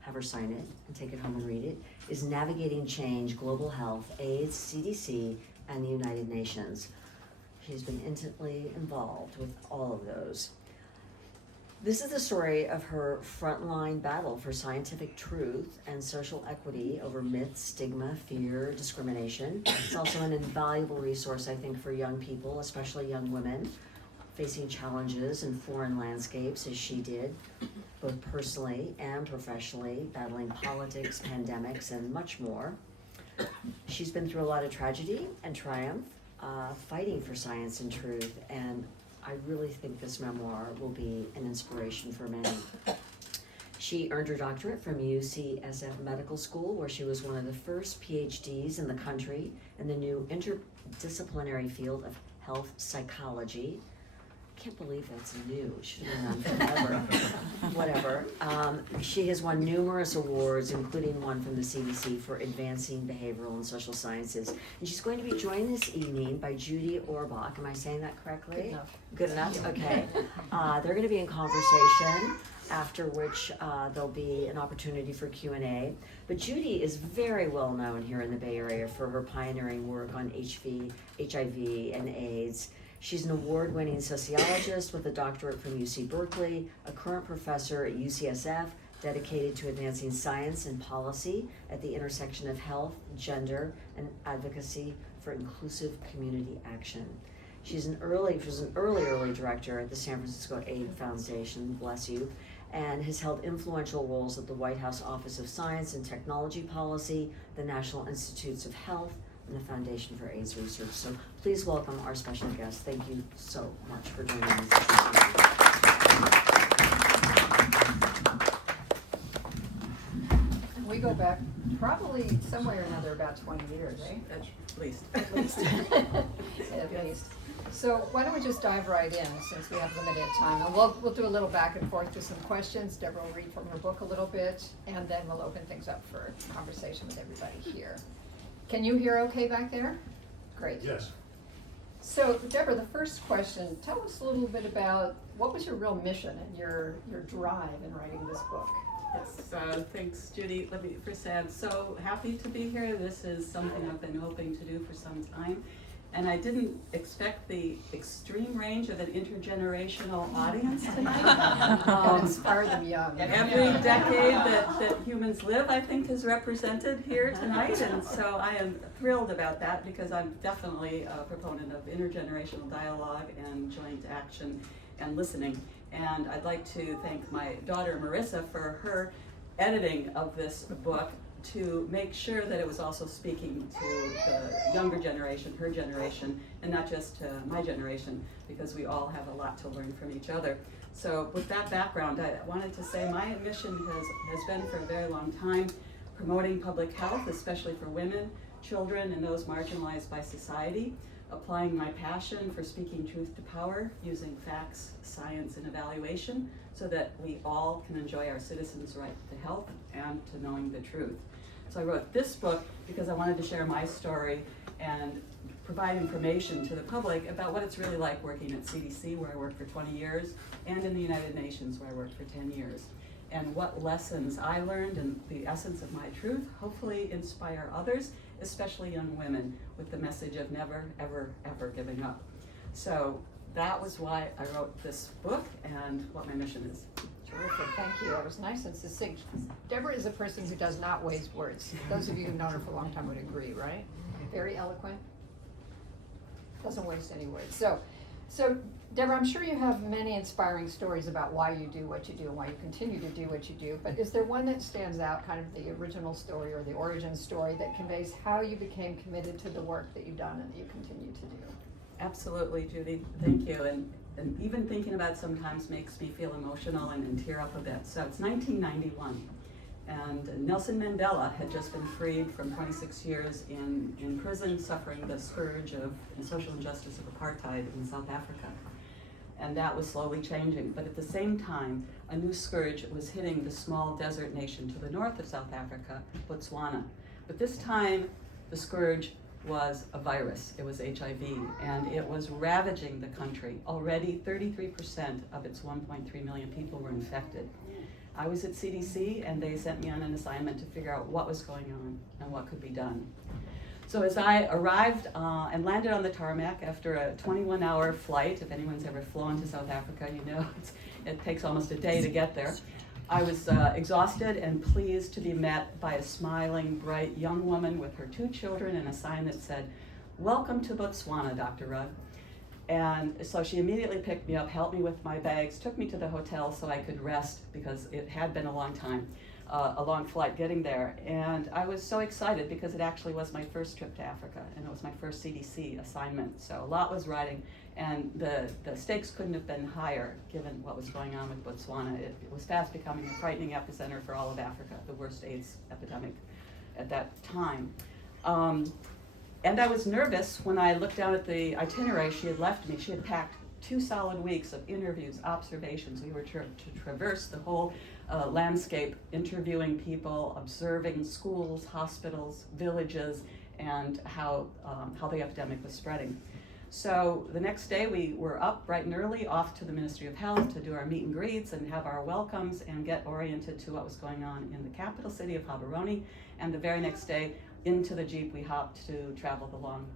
have her sign it and take it home and read it, is Navigating Change, Global Health, AIDS, CDC, and the United Nations. She's been intimately involved with all of those. This is the story of her frontline battle for scientific truth and social equity over myths, stigma, fear, discrimination. It's also an invaluable resource, I think, for young people, especially young women, facing challenges in foreign landscapes as she did, both personally and professionally, battling politics, pandemics, and much more. She's been through a lot of tragedy and triumph, fighting for science and truth, and I really think this memoir will be an inspiration for many. She earned her doctorate from UCSF Medical School, where she was one of the first PhDs in the country in the new interdisciplinary field of health psychology. I can't believe that's new. It should have been on forever. Whatever. She has won numerous awards, including one from the CDC for advancing behavioral and social sciences. And she's going to be joined this evening by Judith Auerbach. Am I saying that correctly? Good enough. Good enough? Okay. They're going to be in conversation, after which there'll be an opportunity for Q&A. But Judy is very well known here in the Bay Area for her pioneering work on HIV, and AIDS. She's an award-winning sociologist with a doctorate from UC Berkeley, a current professor at UCSF, dedicated to advancing science and policy at the intersection of health, gender, and advocacy for inclusive community action. She was an early director at the San Francisco AIDS Foundation, bless you, and has held influential roles at the White House Office of Science and Technology Policy, the National Institutes of Health, and the Foundation for AIDS Research. So please welcome our special guest. Thank you so much for joining us. We go back probably some way or another about 20 years, right? At least. At least. At least. So why don't we just dive right in, since we have limited time. And we'll do a little back and forth to some questions. Deborah will read from her book a little bit, and then we'll open things up for conversation with everybody here. Can you hear okay back there? Great. Yes. So, Deborah, the first question, tell us a little bit about what was your real mission and your drive in writing this book? Yes, thanks, Judy. Let me first say I'm so happy to be here. This is something I've been hoping to do for some time. And I didn't expect the extreme range of an intergenerational audience tonight. Inspire them young. Every decade that humans live, I think, is represented here tonight. And so I am thrilled about that, because I'm definitely a proponent of intergenerational dialogue and joint action and listening. And I'd like to thank my daughter, Marissa, for her editing of this book, to make sure that it was also speaking to the younger generation, her generation, and not just to my generation, because we all have a lot to learn from each other. So with that background, I wanted to say my mission has been for a very long time promoting public health, especially for women, children, and those marginalized by society, applying my passion for speaking truth to power, using facts, science, and evaluation, so that we all can enjoy our citizens' right to health and to knowing the truth. So I wrote this book because I wanted to share my story and provide information to the public about what it's really like working at CDC, where I worked for 20 years, and in the United Nations, where I worked for 10 years. And what lessons I learned, and the essence of my truth, hopefully inspire others, especially young women, with the message of never, ever, ever giving up. So that was why I wrote this book and what my mission is. Terrific, thank you. That was nice and succinct. Deborah is a person who does not waste words. Those of you who've known her for a long time would agree, right? Very eloquent. Doesn't waste any words. So Deborah, I'm sure you have many inspiring stories about why you do what you do and why you continue to do what you do, but is there one that stands out, kind of the original story or the origin story, that conveys how you became committed to the work that you've done and that you continue to do? Absolutely, Judy. Thank you. And even thinking about it sometimes makes me feel emotional and tear up a bit. So it's 1991, and Nelson Mandela had just been freed from 26 years in prison, suffering the scourge of social injustice of apartheid in South Africa. And that was slowly changing. But at the same time, a new scourge was hitting the small desert nation to the north of South Africa, Botswana. But this time, the scourge was a virus. It was HIV, and it was ravaging the country. Already 33% of its 1.3 million people were infected. I was at CDC, and they sent me on an assignment to figure out what was going on and what could be done. So as I arrived and landed on the tarmac after a 21-hour flight, if anyone's ever flown to South Africa, you know it takes almost a day to get there. I was exhausted and pleased to be met by a smiling, bright young woman with her 2 children and a sign that said, "Welcome to Botswana, Dr. Rugg." And so she immediately picked me up, helped me with my bags, took me to the hotel so I could rest because it had been a long time, a long flight getting there. And I was so excited because it actually was my first trip to Africa, and it was my first CDC assignment. So a lot was riding, and the stakes couldn't have been higher given what was going on with Botswana. It was fast becoming a frightening epicenter for all of Africa, the worst AIDS epidemic at that time. And I was nervous when I looked down at the itinerary she had left me. She had packed 2 solid weeks of interviews, observations. We were to traverse the whole landscape, interviewing people, observing schools, hospitals, villages, and how the epidemic was spreading. So the next day we were up bright and early, off to the Ministry of Health to do our meet and greets and have our welcomes and get oriented to what was going on in the capital city of Gaborone. And the very next day, into the Jeep, we hopped to travel the long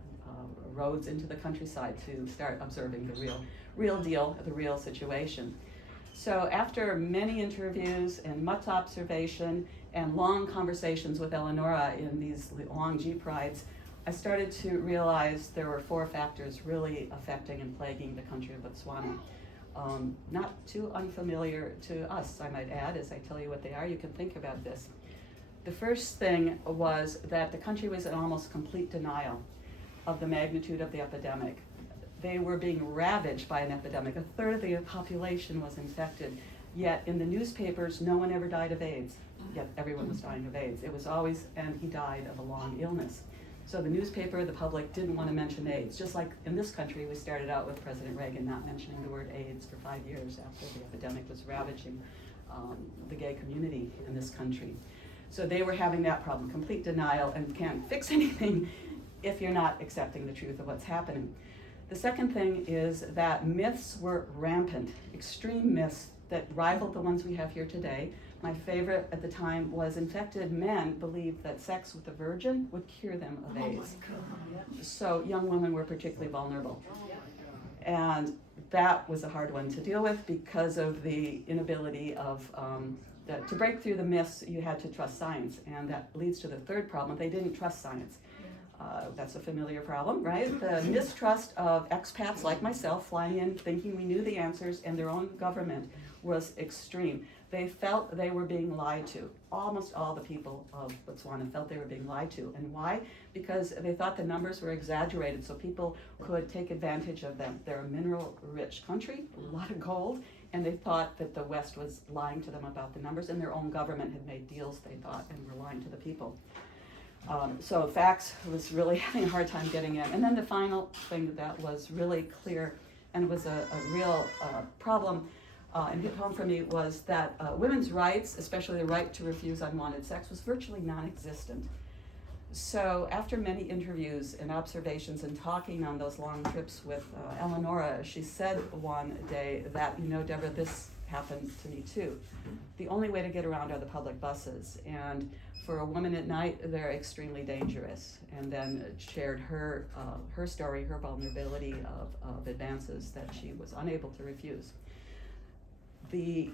roads into the countryside to start observing the real deal, the real situation. So after many interviews and much observation and long conversations with Eleonora in these long Jeep rides, I started to realize there were 4 factors really affecting and plaguing the country of Botswana. Not too unfamiliar to us, I might add. As I tell you what they are, you can think about this. The first thing was that the country was in almost complete denial of the magnitude of the epidemic. They were being ravaged by an epidemic. 1/3 of the population was infected, yet in the newspapers, no one ever died of AIDS, yet everyone was dying of AIDS. It was always, and he died of a long illness. So the newspaper, the public didn't want to mention AIDS. Just like in this country, we started out with President Reagan not mentioning the word AIDS for 5 years after the epidemic was ravaging the gay community in this country. So they were having that problem, complete denial, and can't fix anything if you're not accepting the truth of what's happening. The second thing is that myths were rampant, extreme myths that rivaled the ones we have here today. My favorite at the time was infected men believed that sex with a virgin would cure them of AIDS. So young women were particularly vulnerable. And that was a hard one to deal with because of the inability of to break through the myths. You had to trust science, and that leads to the third problem. They didn't trust science. That's a familiar problem, right? The mistrust of expats like myself flying in thinking we knew the answers, and their own government was extreme. They felt they were being lied to. Almost all the people of Botswana felt they were being lied to. And why? Because they thought the numbers were exaggerated so people could take advantage of them. They're a mineral-rich country, a lot of gold, and they thought that the West was lying to them about the numbers, and their own government had made deals, they thought, and were lying to the people. So facts was really having a hard time getting in. And then the final thing that was really clear and was a real problem and hit home for me was that women's rights, especially the right to refuse unwanted sex, was virtually non-existent. So after many interviews and observations and talking on those long trips with Eleonora, she said one day that, you know, Deborah, this happened to me too. The only way to get around are the public buses, and for a woman at night, they're extremely dangerous. And then shared her story, her vulnerability of advances that she was unable to refuse. The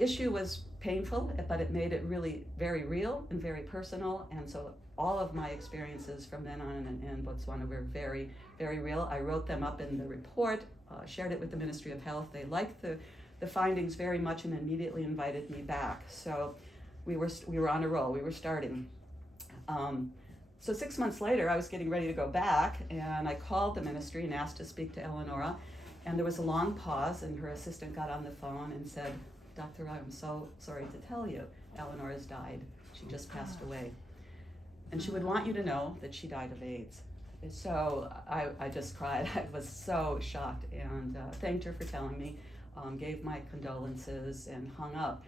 issue was painful, but it made it really very real and very personal, and so all of my experiences from then on in Botswana were very, very real. I wrote them up in the report, shared it with the Ministry of Health. They liked the findings very much and immediately invited me back. So we were on a roll, we were starting. So 6 months later, I was getting ready to go back, and I called the ministry and asked to speak to Eleonora, and there was a long pause, and her assistant got on the phone and said, "Dr. Rugg, I'm so sorry to tell you, Eleonora's died. She just passed away. And she would want you to know that she died of AIDS." So I just cried. I was so shocked, and thanked her for telling me, gave my condolences, and hung up.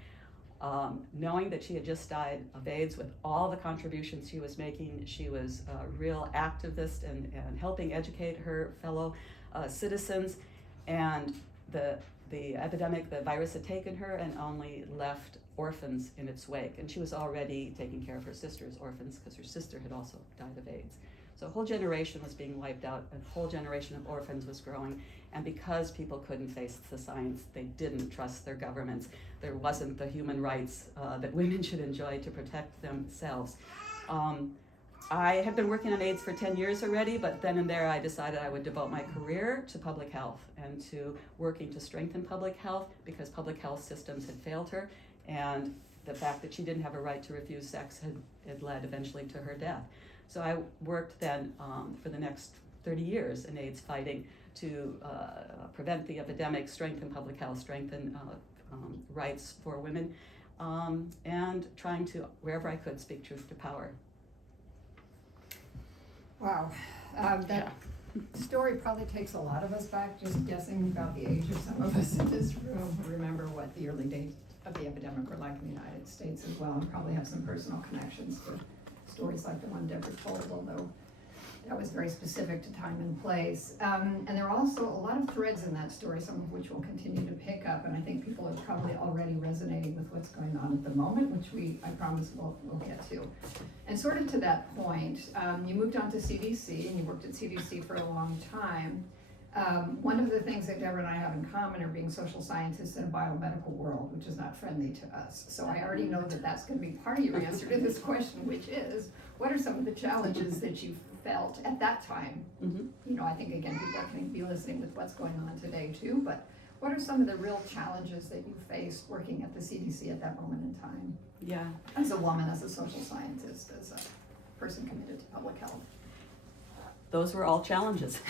Knowing that she had just died of AIDS with all the contributions she was making, she was a real activist and helping educate her fellow citizens. And the the epidemic, the virus had taken her and only left orphans in its wake. And she was already taking care of her sister's orphans because her sister had also died of AIDS. So a whole generation was being wiped out, a whole generation of orphans was growing. And because people couldn't face the science, they didn't trust their governments. There wasn't the human rights that women should enjoy to protect themselves. I had been working on AIDS for 10 years already, but then and there I decided I would devote my career to public health and to working to strengthen public health because public health systems had failed her, and the fact that she didn't have a right to refuse sex had led eventually to her death. So I worked then for the next 30 years in AIDS fighting to prevent the epidemic, strengthen public health, strengthen rights for women, and trying to, wherever I could, speak truth to power. Wow, that story probably takes a lot of us back, just guessing about the age of some of us in this room who remember what the early days of the epidemic were like in the United States as well, and probably have some personal connections to stories like the one Deborah told, although that was very specific to time and place. And there are also a lot of threads in that story, some of which we'll continue to pick up, and I think people are probably already resonating with what's going on at the moment, which I promise we'll get to. And sort of to that point, you moved on to CDC, and you worked at CDC for a long time. One of the things that Deborah and I have in common are being social scientists in a biomedical world, which is not friendly to us. So I already know that that's going to be part of your answer to this question, which is, what are some of the challenges that you felt at that time? Mm-hmm. You know, I think, again, people can be listening with what's going on today, too, but what are some of the real challenges that you faced working at the CDC at that moment in time? Yeah. As a woman, as a social scientist, as a person committed to public health. Those were all challenges.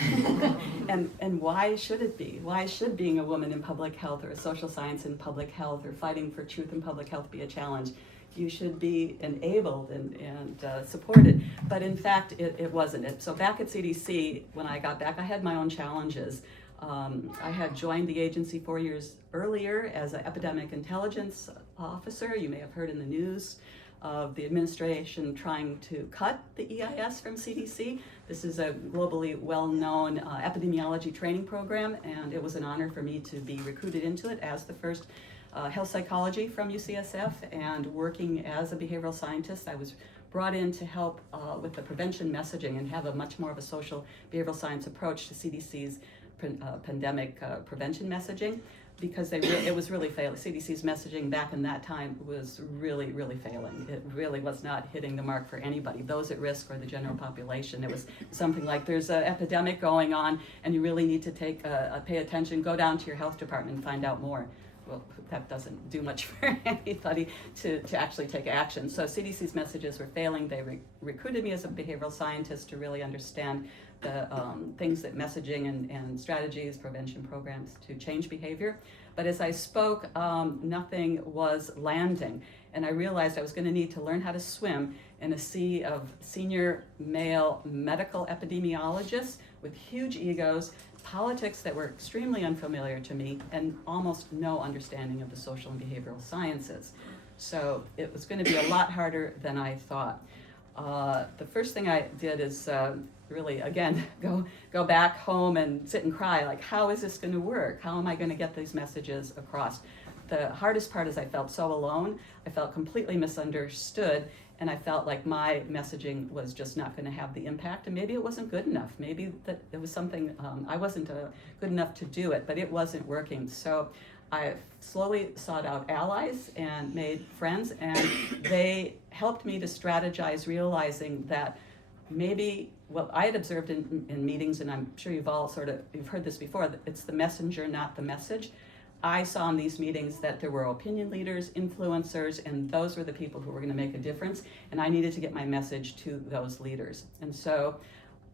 And why should it be? Why should being a woman in public health or a social science in public health or fighting for truth in public health be a challenge? You should be enabled and supported. But in fact, it wasn't. So back at CDC, when I got back, I had my own challenges. I had joined the agency 4 years earlier as an Epidemic Intelligence Officer. You may have heard in the news of the administration trying to cut the EIS from CDC. This is a globally well-known epidemiology training program, and it was an honor for me to be recruited into it as the first health psychology from UCSF, and working as a behavioral scientist. I was brought in to help with the prevention messaging and have a much more of a social behavioral science approach to CDC's pandemic prevention messaging, because it was really failing. CDC's messaging back in that time was really, really failing. It really was not hitting the mark for anybody, those at risk or the general population. It was something like, there's an epidemic going on and you really need to pay attention, go down to your health department and find out more. Well, that doesn't do much for anybody to actually take action. So CDC's messages were failing. They recruited me as a behavioral scientist to really understand the things that messaging and strategies, prevention programs to change behavior. But as I spoke, nothing was landing. And I realized I was going to need to learn how to swim in a sea of senior male medical epidemiologists with huge egos, politics that were extremely unfamiliar to me, and almost no understanding of the social and behavioral sciences. So it was going to be a lot harder than I thought. The first thing I did is really, again, go back home and sit and cry, like, how is this going to work? How am I going to get these messages across? The hardest part is I felt so alone. I felt completely misunderstood, and I felt like my messaging was just not going to have the impact, and maybe it wasn't good enough. Maybe that it was something, I wasn't good enough to do it, but it wasn't working. So I slowly sought out allies and made friends, and they helped me to strategize, realizing that maybe what I had observed in meetings, and I'm sure you've heard this before, that it's the messenger, not the message. I saw in these meetings that there were opinion leaders, influencers, and those were the people who were going to make a difference, and I needed to get my message to those leaders. And so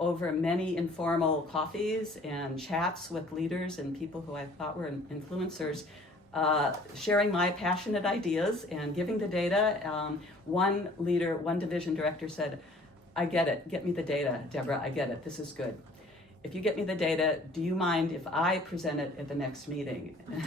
over many informal coffees and chats with leaders and people who I thought were influencers, sharing my passionate ideas and giving the data, one division director said, I get it, get me the data, Deborah, I get it, this is good. If you get me the data, do you mind if I present it at the next meeting? And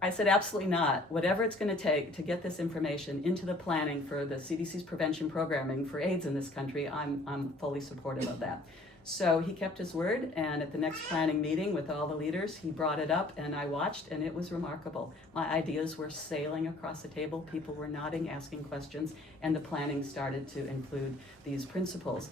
I said, absolutely not. Whatever it's going to take to get this information into the planning for the CDC's prevention programming for AIDS in this country, I'm fully supportive of that. So he kept his word, and at the next planning meeting with all the leaders, he brought it up, and I watched, and it was remarkable. My ideas were sailing across the table, people were nodding, asking questions, and the planning started to include these principles.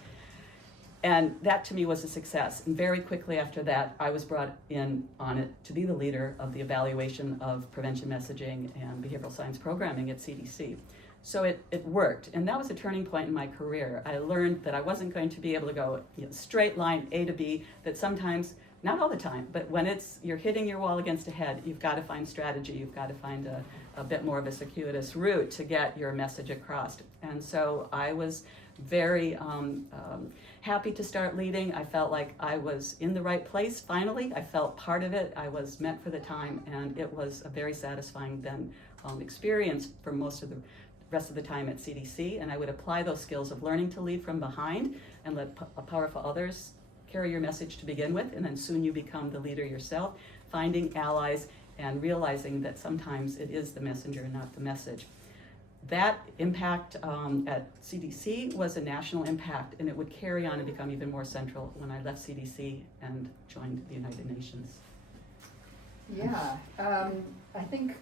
And that to me was a success. And very quickly after that, I was brought in on it to be the leader of the evaluation of prevention messaging and behavioral science programming at CDC. So it worked, and that was a turning point in my career. I learned that I wasn't going to be able to go straight line A to B, that sometimes, not all the time, but when you're hitting your wall against a head, you've got to find strategy, you've got to find a bit more of a circuitous route to get your message across. And so I was very happy to start leading. I felt like I was in the right place finally. I felt part of it. I was meant for the time, and it was a very satisfying then experience for most of the rest of the time at CDC, and I would apply those skills of learning to lead from behind and let powerful others carry your message to begin with, and then soon you become the leader yourself, finding allies and realizing that sometimes it is the messenger, not the message. That impact at CDC was a national impact, and it would carry on and become even more central when I left CDC and joined the United Nations. Yeah, I think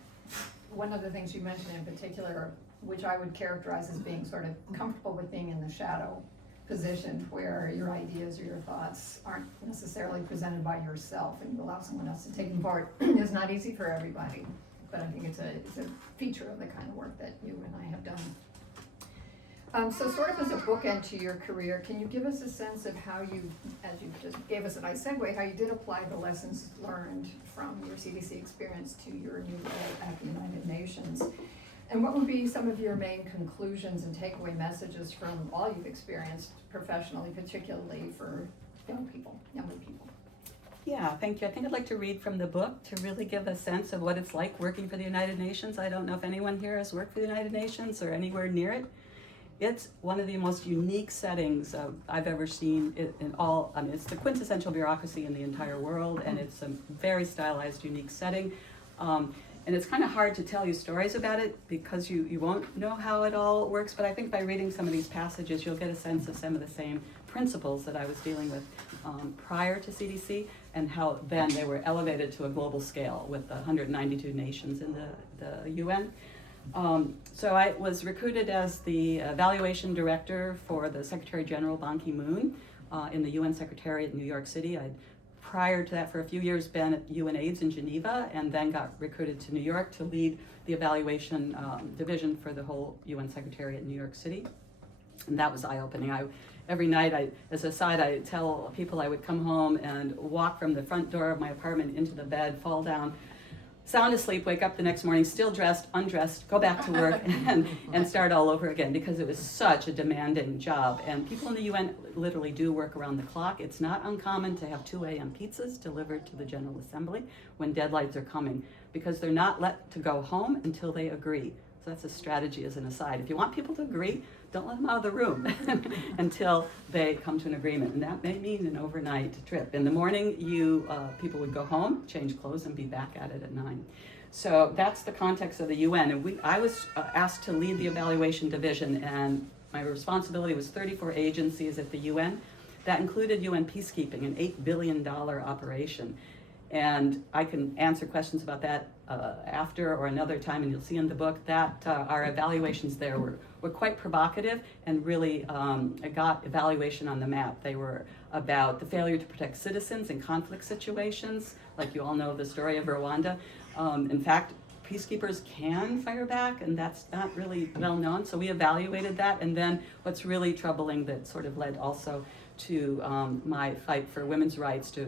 one of the things you mentioned in particular, which I would characterize as being sort of comfortable with being in the shadow position, where your ideas or your thoughts aren't necessarily presented by yourself and you allow someone else to take them forward, is not easy for everybody. But I think it's a feature of the kind of work that you and I have done. So sort of as a bookend to your career, can you give us a sense of how you, as you just gave us a nice segue, how you did apply the lessons learned from your CDC experience to your new role at the United Nations? And what would be some of your main conclusions and takeaway messages from all you've experienced professionally, particularly for younger people? Yeah, thank you. I think I'd like to read from the book to really give a sense of what it's like working for the United Nations. I don't know if anyone here has worked for the United Nations or anywhere near it. It's one of the most unique settings I've ever seen in all. I mean, it's the quintessential bureaucracy in the entire world, and it's a very stylized, unique setting. And it's kind of hard to tell you stories about it because you won't know how it all works, but I think by reading some of these passages, you'll get a sense of some of the same principles that I was dealing with prior to CDC, and how then they were elevated to a global scale with 192 nations in the UN. So I was recruited as the evaluation director for the Secretary General Ban Ki-moon in the UN Secretariat in New York City. I'd prior to that, for a few years, been at UN AIDS in Geneva, and then got recruited to New York to lead the evaluation division for the whole UN Secretariat in New York City. And that was eye-opening. Every night, as a side, I tell people I would come home and walk from the front door of my apartment into the bed, fall down, sound asleep, wake up the next morning, still dressed, undressed, go back to work, and start all over again, because it was such a demanding job. And people in the UN literally do work around the clock. It's not uncommon to have 2 a.m. pizzas delivered to the General Assembly when deadlines are coming, because they're not let to go home until they agree. So that's a strategy as an aside. If you want people to agree, don't let them out of the room until they come to an agreement. And that may mean an overnight trip. In the morning, people would go home, change clothes, and be back at it at 9. So that's the context of the UN. And I was asked to lead the evaluation division, and my responsibility was 34 agencies at the UN. That included UN peacekeeping, an $8 billion operation. And I can answer questions about that after or another time, and you'll see in the book that our evaluations there were quite provocative and really got evaluation on the map. They were about the failure to protect citizens in conflict situations, like you all know the story of Rwanda. In fact, peacekeepers can fire back, and that's not really well known, so we evaluated that. And then what's really troubling that sort of led also to my fight for women's rights to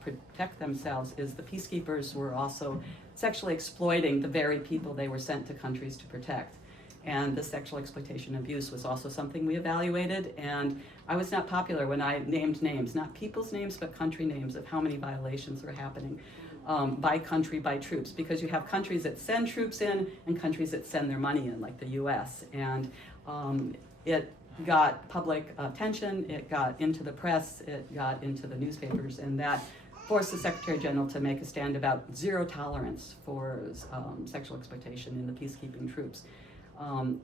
protect themselves is the peacekeepers were also sexually exploiting the very people they were sent to countries to protect. And the sexual exploitation and abuse was also something we evaluated, and I was not popular when I named names, not people's names, but country names of how many violations were happening by country, by troops, because you have countries that send troops in and countries that send their money in, like the US. And it got public attention, it got into the press, it got into the newspapers, and that forced the Secretary General to make a stand about zero tolerance for sexual exploitation in the peacekeeping troops.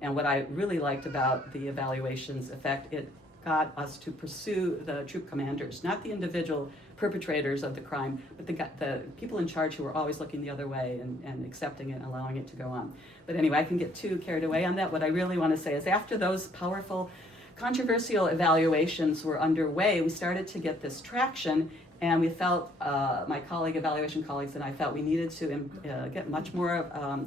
And what I really liked about the evaluation's effect, it got us to pursue the troop commanders, not the individual perpetrators of the crime, but the people in charge who were always looking the other way and accepting it and allowing it to go on. But anyway, I can get too carried away on that. What I really want to say is after those powerful, controversial evaluations were underway, we started to get this traction, and we felt, my evaluation colleagues and I felt we needed to get much more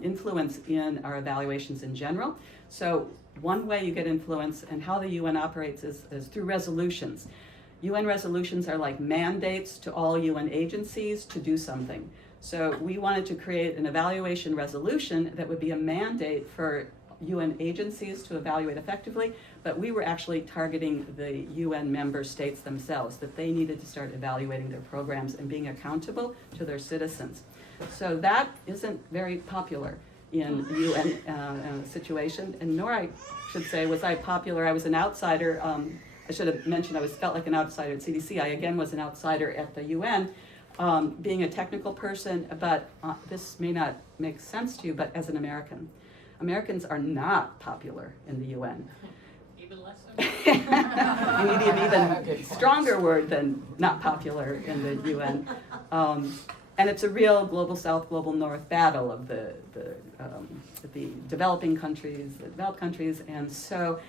influence in our evaluations in general. So one way you get influence and how the UN operates is through resolutions. UN resolutions are like mandates to all UN agencies to do something. So we wanted to create an evaluation resolution that would be a mandate for UN agencies to evaluate effectively, but we were actually targeting the UN member states themselves, that they needed to start evaluating their programs and being accountable to their citizens. So that isn't very popular in UN situation, and nor I should say was I popular. I was an outsider. I should have mentioned I felt like an outsider at CDC. I again was an outsider at the UN, being a technical person, but this may not make sense to you, but as an American. Americans are not popular in the UN. Even less so? You need an even stronger word than not popular in the UN. And it's a real global south, global north battle of the developing countries, the developed countries. And so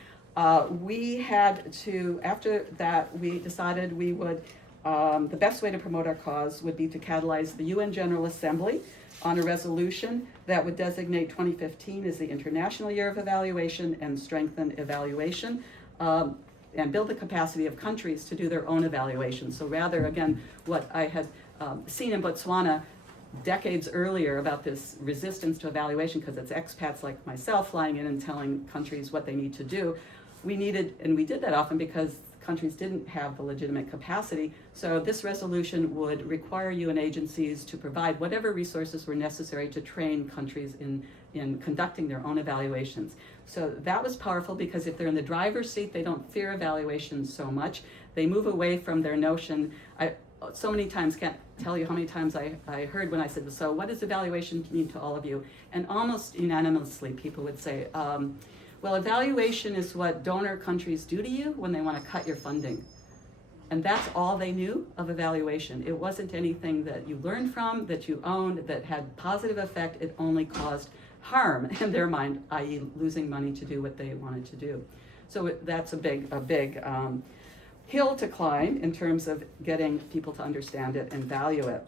we had to, after that, we decided we would, the best way to promote our cause would be to catalyze the UN General Assembly on a resolution that would designate 2015 as the International Year of Evaluation and strengthen evaluation and build the capacity of countries to do their own evaluation. So rather, again, what I had seen in Botswana decades earlier about this resistance to evaluation, because it's expats like myself flying in and telling countries what they need to do, we needed, and we did that often because countries didn't have the legitimate capacity. So this resolution would require UN agencies to provide whatever resources were necessary to train countries in conducting their own evaluations. So that was powerful because if they're in the driver's seat, they don't fear evaluations so much. They move away from their notion. I so many times can't tell you how many times I heard when I said, so what does evaluation mean to all of you? And almost unanimously people would say, well, evaluation is what donor countries do to you when they want to cut your funding. And that's all they knew of evaluation. It wasn't anything that you learned from, that you owned, that had positive effect. It only caused harm in their mind, i.e. losing money to do what they wanted to do. So that's a big hill to climb in terms of getting people to understand it and value it.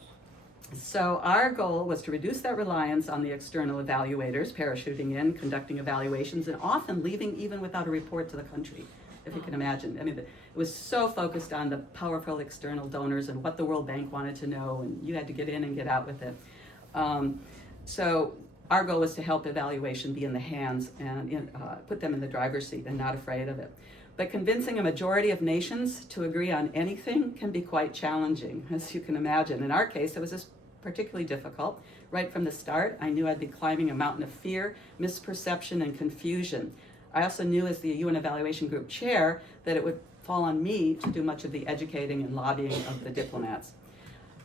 So our goal was to reduce that reliance on the external evaluators parachuting in, conducting evaluations, and often leaving even without a report to the country, if you can imagine. I mean, it was so focused on the powerful external donors and what the World Bank wanted to know, and you had to get in and get out with it. So our goal was to help evaluation be in the hands and put them in the driver's seat and not afraid of it. But convincing a majority of nations to agree on anything can be quite challenging, as you can imagine. In our case, it was just particularly difficult. Right from the start, I knew I'd be climbing a mountain of fear, misperception, and confusion. I also knew as the UN Evaluation Group chair that it would fall on me to do much of the educating and lobbying of the diplomats.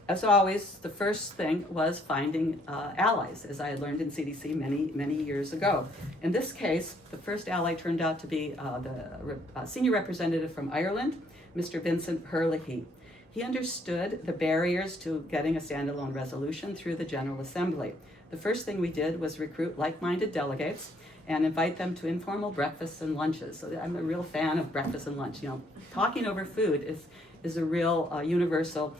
As always, the first thing was finding allies, as I had learned in CDC many years ago. In this case, the first ally turned out to be the senior representative from Ireland, Mr. Vincent Herlihy. He understood the barriers to getting a standalone resolution through the General Assembly. The first thing we did was recruit like-minded delegates and invite them to informal breakfasts and lunches. So I'm a real fan of breakfast and lunch. You know, talking over food is a real universal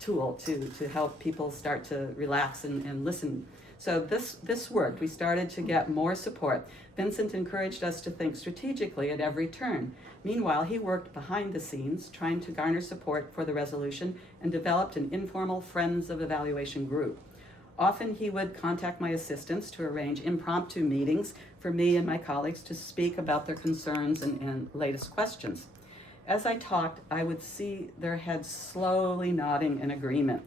tool to help people start to relax and listen. So this worked. We started to get more support. Vincent encouraged us to think strategically at every turn. Meanwhile, he worked behind the scenes, trying to garner support for the resolution and developed an informal Friends of Evaluation group. Often he would contact my assistants to arrange impromptu meetings for me and my colleagues to speak about their concerns and latest questions. As I talked, I would see their heads slowly nodding in agreement.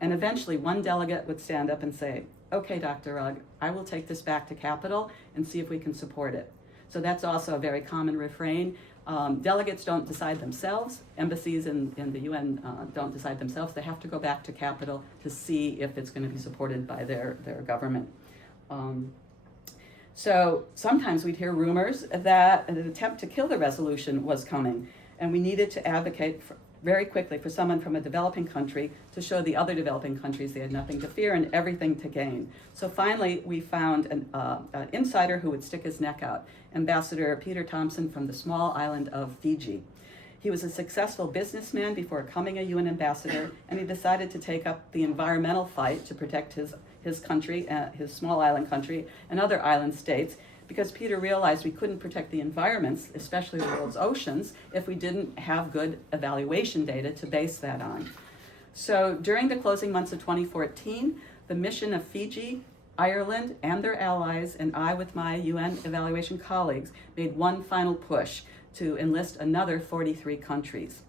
And eventually one delegate would stand up and say, okay, Dr. Rugg, I will take this back to Capitol and see if we can support it. So that's also a very common refrain. Delegates don't decide themselves. Embassies in the UN don't decide themselves. They have to go back to Capitol to see if it's going to be supported by their government. So sometimes we'd hear rumors that an attempt to kill the resolution was coming, and we needed to advocate very quickly for someone from a developing country to show the other developing countries they had nothing to fear and everything to gain. So finally, we found an insider who would stick his neck out, Ambassador Peter Thompson from the small island of Fiji. He was a successful businessman before becoming a UN ambassador, and he decided to take up the environmental fight to protect his country, his small island country, and other island states, because Peter realized we couldn't protect the environments, especially the world's oceans, if we didn't have good evaluation data to base that on. So during the closing months of 2014, the mission of Fiji, Ireland, and their allies, and I with my UN evaluation colleagues, made one final push to enlist another 43 countries.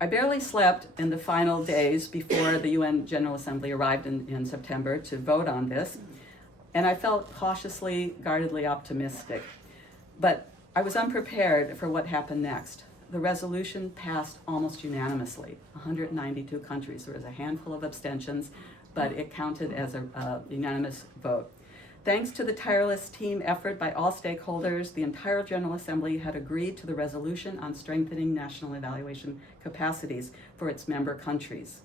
I barely slept in the final days before the UN General Assembly arrived in September to vote on this, and I felt cautiously, guardedly optimistic. But I was unprepared for what happened next. The resolution passed almost unanimously, 192 countries. There was a handful of abstentions, but it counted as a unanimous vote. Thanks to the tireless team effort by all stakeholders, the entire General Assembly had agreed to the resolution on strengthening national evaluation capacities for its member countries,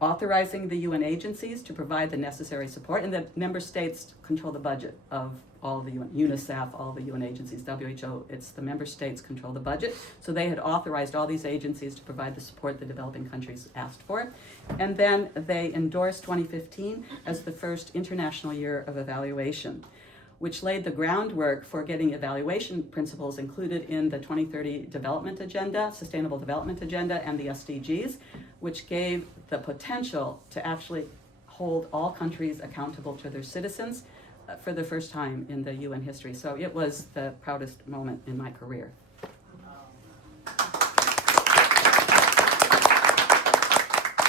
authorizing the UN agencies to provide the necessary support, and the member states control the budget of all of the UN, UNICEF, all the UN agencies, WHO, it's the member states control the budget. So they had authorized all these agencies to provide the support the developing countries asked for. And then they endorsed 2015 as the first international year of evaluation, which laid the groundwork for getting evaluation principles included in the 2030 Development Agenda, Sustainable Development Agenda, and the SDGs, which gave the potential to actually hold all countries accountable to their citizens for the first time in the UN history. So it was the proudest moment in my career.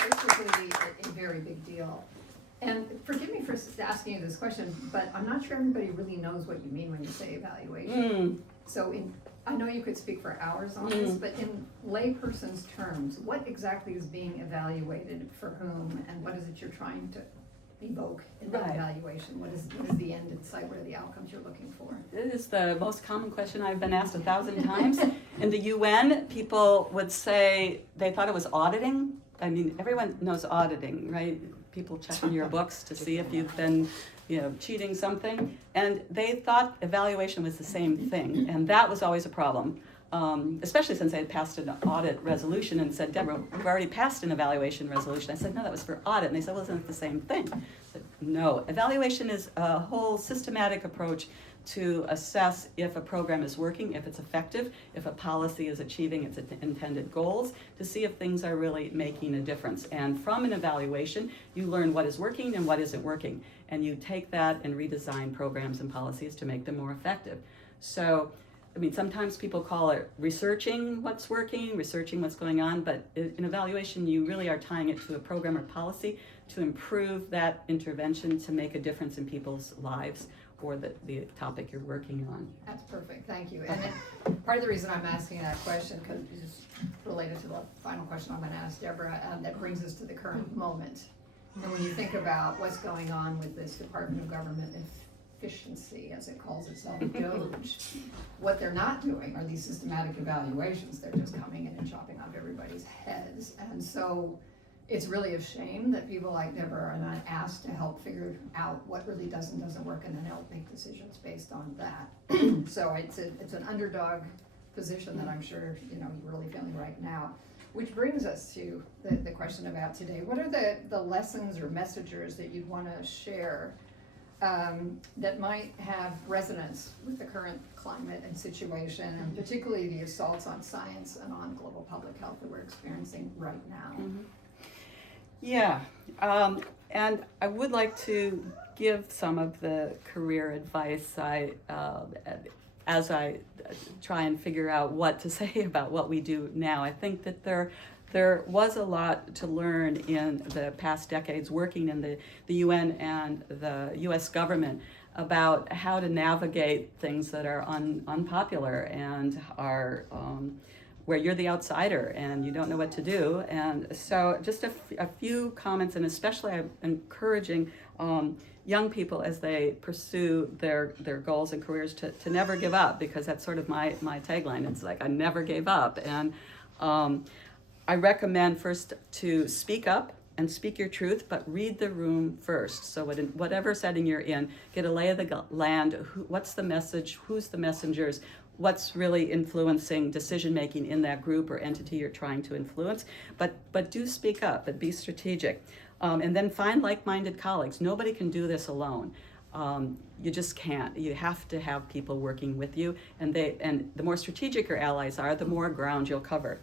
This is really a very big deal. And forgive me for asking you this question, but I'm not sure everybody really knows what you mean when you say evaluation. So I know you could speak for hours on this, but in layperson's terms, what exactly is being evaluated for whom, and what is it you're trying to evoke in that evaluation? What is the end in sight? What are the outcomes you're looking for? It is the most common question I've been asked 1,000 times. In the UN, people would say they thought it was auditing. I mean, everyone knows auditing, right? People checking your books to see if you've been, cheating something. And they thought evaluation was the same thing, and that was always a problem. Especially since I had passed an audit resolution and said, Deborah, we've already passed an evaluation resolution. I said, no, that was for audit. And they said, well, isn't it the same thing? I said, no, evaluation is a whole systematic approach to assess if a program is working, if it's effective, if a policy is achieving its intended goals, to see if things are really making a difference. And from an evaluation, you learn what is working and what isn't working. And you take that and redesign programs and policies to make them more effective. So, I mean, sometimes people call it researching what's working, researching what's going on, but in evaluation, you really are tying it to a program or policy to improve that intervention to make a difference in people's lives or the topic you're working on. That's perfect, thank you. And then part of the reason I'm asking that question, because it's related to the final question I'm going to ask Deborah, that brings us to the current moment. And when you think about what's going on with this Department of Government Efficiency, as it calls itself, DOGE, what they're not doing are these systematic evaluations. They're just coming in and chopping off everybody's heads. And so it's really a shame that people like Deborah are not asked to help figure out what really does and doesn't work, and then help make decisions based on that. So it's an underdog position that I'm sure you're really feeling right now. Which brings us to the question about today. What are the lessons or messages that you'd want to share that might have resonance with the current climate and situation, and particularly the assaults on science and on global public health that we're experiencing right now? Yeah, and I would like to give some of the career advice as I try and figure out what to say about what we do now. I think that there was a lot to learn in the past decades working in the UN and the US government about how to navigate things that are unpopular and are where you're the outsider and you don't know what to do. And so just a few comments, and especially I'm encouraging young people as they pursue their goals and careers to never give up, because that's sort of my tagline. It's like, I never gave up. And I recommend first to speak up and speak your truth, but read the room first. So whatever setting you're in, get a lay of the land. What's the message? Who's the messengers? What's really influencing decision-making in that group or entity you're trying to influence? But do speak up, but be strategic. And then find like-minded colleagues. Nobody can do this alone. You just can't. You have to have people working with you, and the more strategic your allies are, the more ground you'll cover.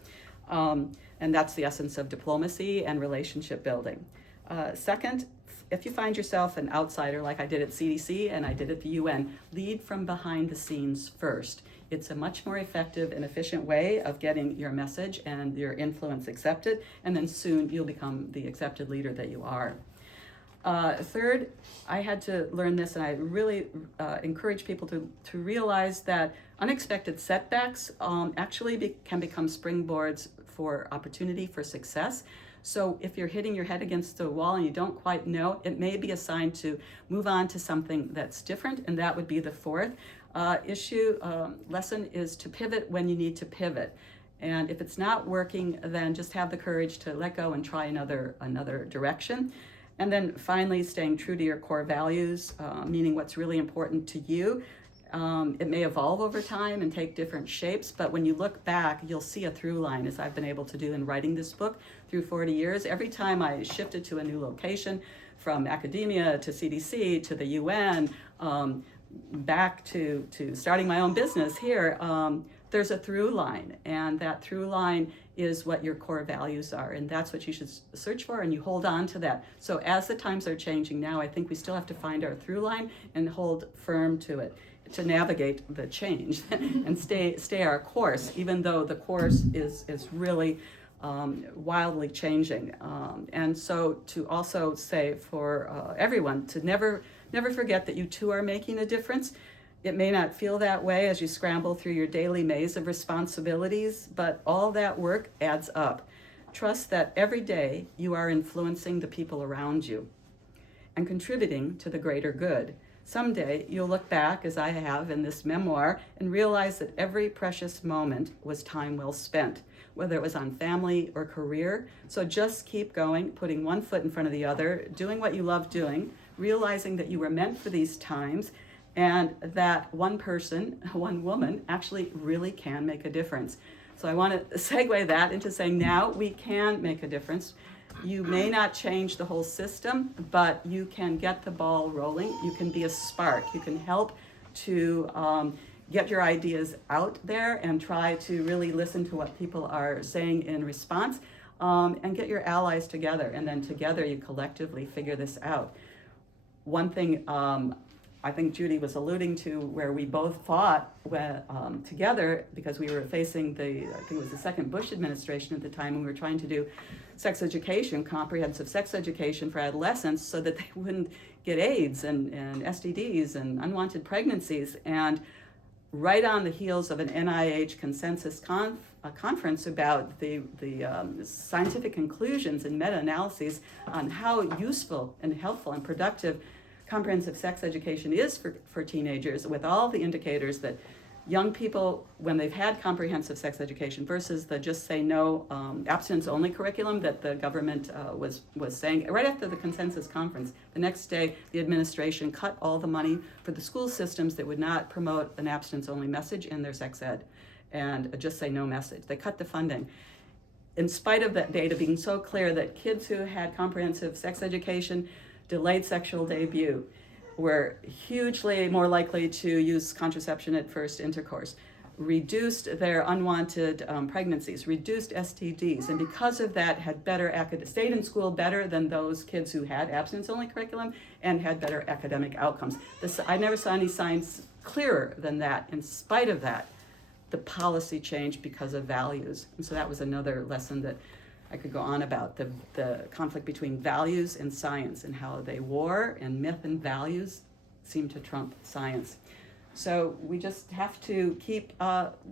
And that's the essence of diplomacy and relationship building. Second, if you find yourself an outsider, like I did at CDC and I did at the UN, lead from behind the scenes first. It's a much more effective and efficient way of getting your message and your influence accepted, and then soon you'll become the accepted leader that you are. Third, I had to learn this, and I really encourage people to realize that unexpected setbacks actually can become springboards for opportunity for success. So if you're hitting your head against the wall and you don't quite know, it may be a sign to move on to something that's different, and that would be the fourth lesson is to pivot when you need to pivot. And if it's not working, then just have the courage to let go and try another direction. And then finally, staying true to your core values, meaning what's really important to you. It may evolve over time and take different shapes, but when you look back, you'll see a through line, as I've been able to do in writing this book through 40 years. Every time I shifted to a new location, from academia to CDC to the UN, back to starting my own business here, there's a through line, and that through line is what your core values are, and that's what you should search for, and you hold on to that. So as the times are changing now, I think we still have to find our through line and hold firm to it to navigate the change and stay our course, even though the course is really wildly changing. And so to also say for everyone to never forget that you too are making a difference. It may not feel that way as you scramble through your daily maze of responsibilities, but all that work adds up. Trust that every day you are influencing the people around you and contributing to the greater good. Someday you'll look back, as I have in this memoir, and realize that every precious moment was time well spent, whether it was on family or career. So just keep going, putting one foot in front of the other, doing what you love doing, realizing that you were meant for these times, and that one person, one woman, actually really can make a difference. So I want to segue that into saying now we can make a difference. You may not change the whole system, but you can get the ball rolling. You can be a spark. You can help to get your ideas out there and try to really listen to what people are saying in response, and get your allies together. And then together you collectively figure this out. One thing I think Judy was alluding to, where we both fought together because we were facing I think it was the second Bush administration at the time, and we were trying to do sex education, comprehensive sex education for adolescents so that they wouldn't get AIDS and STDs and unwanted pregnancies. And right on the heels of an NIH consensus conference about the scientific conclusions and meta-analyses on how useful and helpful and productive comprehensive sex education is for teenagers, with all the indicators that young people, when they've had comprehensive sex education versus the just say no abstinence-only curriculum that the government was saying, right after the consensus conference, the next day the administration cut all the money for the school systems that would not promote an abstinence-only message in their sex ed and a just say no message. They cut the funding. In spite of that data being so clear that kids who had comprehensive sex education, delayed sexual debut, were hugely more likely to use contraception at first intercourse, reduced their unwanted pregnancies, reduced STDs, and because of that had stayed in school better than those kids who had abstinence-only curriculum and had better academic outcomes. I never saw any signs clearer than that. In spite of that, the policy changed because of values. And so that was another lesson that I could go on about, the conflict between values and science and how they war, and myth and values seem to trump science. So we just have to keep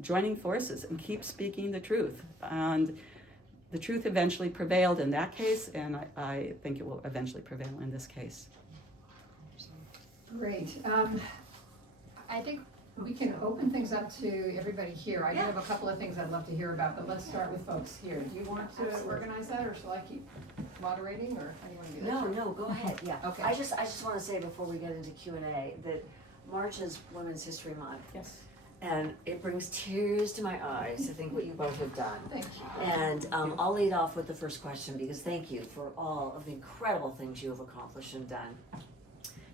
joining forces and keep speaking the truth. And the truth eventually prevailed in that case, and I think it will eventually prevail in this case. Great. I think we can open things up to everybody here. I do have a couple of things I'd love to hear about, but let's start with folks here. Do you want to organize that, or shall I keep moderating, or how do you want to do that? No, go ahead, yeah. Okay. I just want to say before we get into Q&A that March is Women's History Month. Yes. And it brings tears to my eyes to think what you both have done. Thank you. And I'll lead off with the first question because thank you for all of the incredible things you have accomplished and done.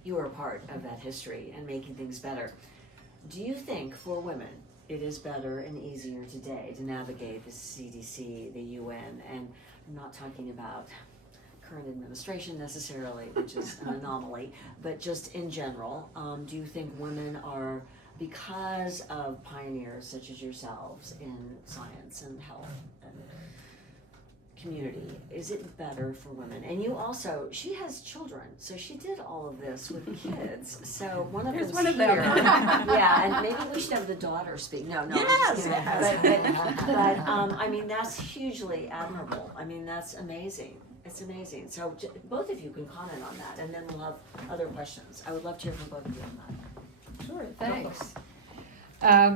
You are a part of that history and making things better. Do you think for women it is better and easier today to navigate the CDC, the UN, and I'm not talking about current administration necessarily, which is an anomaly, but just in general, do you think women are, because of pioneers such as yourselves in science and health and community, is it better for women? And you also, she has children, so she did all of this with kids. So one of Here's them's one of them. here. Yeah, and maybe we should have the daughter speak. No, I'm just kidding. Yes. But I mean, that's hugely admirable. I mean, that's amazing. It's amazing. So both of you can comment on that, and then we'll have other questions. I would love to hear from both of you on that. Sure, thanks.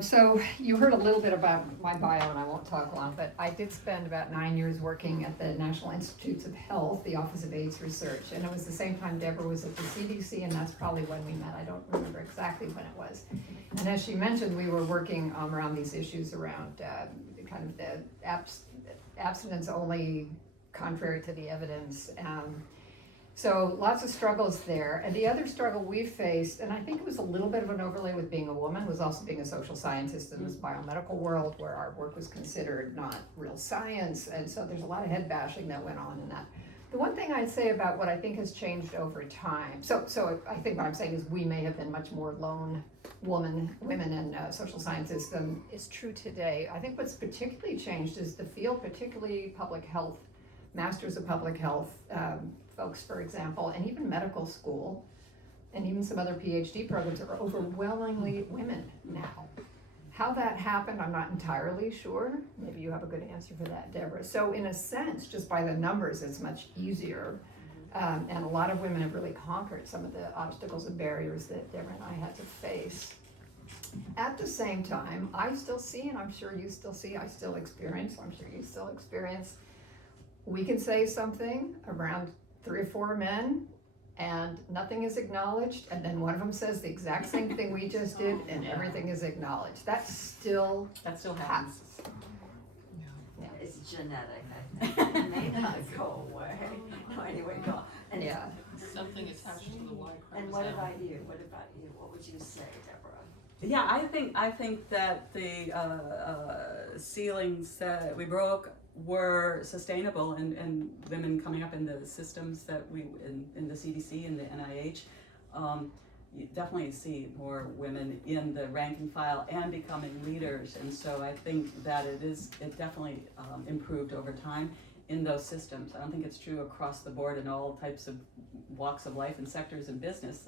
So you heard a little bit about my bio, and I won't talk long, but I did spend about 9 years working at the National Institutes of Health, the Office of AIDS Research, and it was the same time Deborah was at the CDC, and that's probably when we met. I don't remember exactly when it was. And as she mentioned, we were working around these issues around kind of the abstinence only, contrary to the evidence. So lots of struggles there. And the other struggle we faced, and I think it was a little bit of an overlay with being a woman, was also being a social scientist in this biomedical world where our work was considered not real science. And so there's a lot of head bashing that went on in that. The one thing I'd say about what I think has changed over time, so I think what I'm saying is we may have been much more lone women and social scientists than is true today. I think what's particularly changed is the field, particularly public health, masters of public health folks, for example, and even medical school, and even some other PhD programs are overwhelmingly women now. How that happened, I'm not entirely sure. Maybe you have a good answer for that, Deborah. So in a sense, just by the numbers, it's much easier. And a lot of women have really conquered some of the obstacles and barriers that Deborah and I had to face. At the same time, I still see, and I'm sure you still see, I still experience, I'm sure you still experience, we can say something around 3 or 4 men and nothing is acknowledged, and then one of them says the exact same thing we just did and everything is acknowledged. That still happens. Yeah. It's genetic, I think. It may not go away. No, anyway, go on. And Yeah. Something attached to the Y chromosome. And what about you? What about you? What would you say, Deborah? Yeah, I think that the ceilings that we broke were sustainable, and women coming up in the systems that we in the CDC and the NIH, you definitely see more women in the rank and file and becoming leaders, and so I think that it definitely improved over time in those systems. I don't think it's true across the board in all types of walks of life and sectors in business.